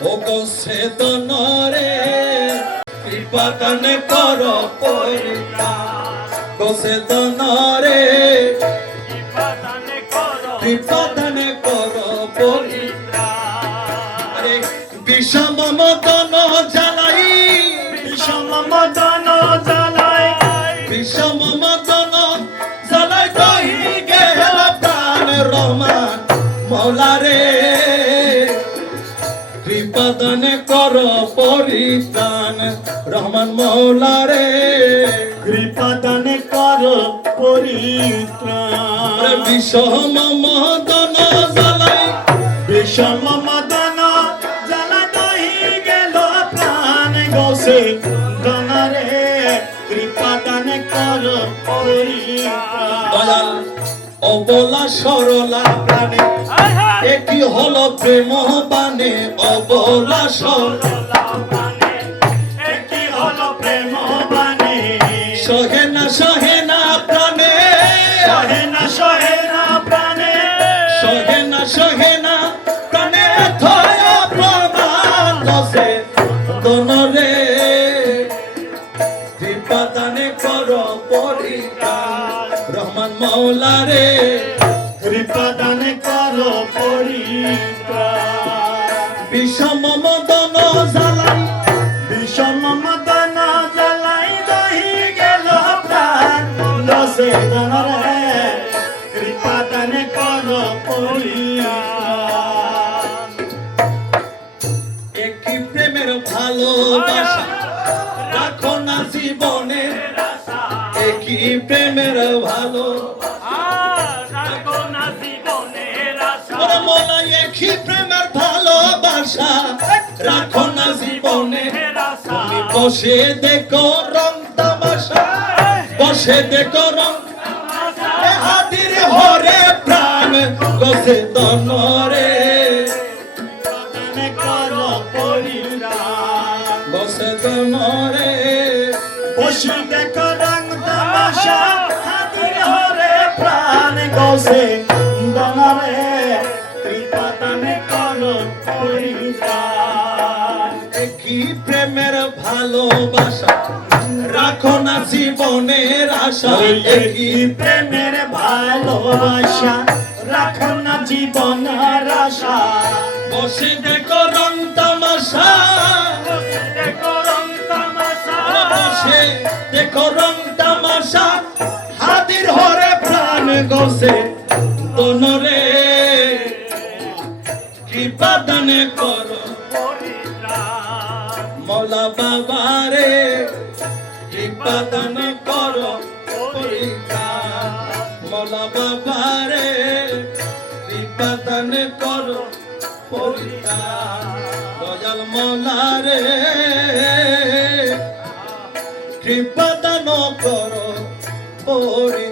ও গো সে দনরে কৃপাদান কর গো সে দনরে কৃপাদান কর আরে বিষম মদন জ্বালাই। বিষম মদন জ্বালায় বিষম মদন জ্বালাই দই গেল প্রাণ রমান মৌলারে কৃপাদান কর পরিত্রাণ। রহমান মৌলারে কৃপাদান কর পরিত্রাণ। বিষম মদন জ্বালাই। বিষম মদন জ্বালা দহি গেল প্রাণ গোসে। গণরে কৃপাদান কর পরিত্রাণ। অবলা সরলা প্রাণে। একই হলো প্রেম বানে অবলা সরলা। একই হলো প্রেম বানে সহে না সহে না প্রাণে। সহে না সহে না প্রাণে সহে না সহে না প্রাণে থয় প্রমাণ দনরে মৌলারে কৃপাদান কর পরিত্রাণ। বিষম মদন জ্বালাই বিষম মদন জ্বালাই দহি গেল প্রাণ। দশে জনরে কৃপাদান কর একই প্রেমের ভালোবাসা রাখো না জীবনে। একই প্রেমের ভালো। মোলা একই প্রেমের ভালোবাসা, রাখো না জীবনে। তুমি বসে দেখো রং তামাশা, বসে দেখো রং হাতির হরে প্রাণ গছে তনরে। গছে তনরে। বসি দেখো তামাশা হাতির হরে প্রাণ গোসে। দনরে কর পরিত্রাণ একই প্রেমের ভালোবাসা রাখো না জীবনের আশা। একই প্রেমের ভালোবাসা রাখো না জীবনের আশা। বসে দেখো রং তামাশা। বসে দেখো রং তামাশা। হাতির হরে প্রাণ গসে তনরে কৃপা দানে করো মৌলা বাবারে, কৃপা দানে করো পরিত্রাণ। বাবারে, কৃপা দানে করো। দয়াল মৌলারে, কৃপা দান করো পরিত্রাণ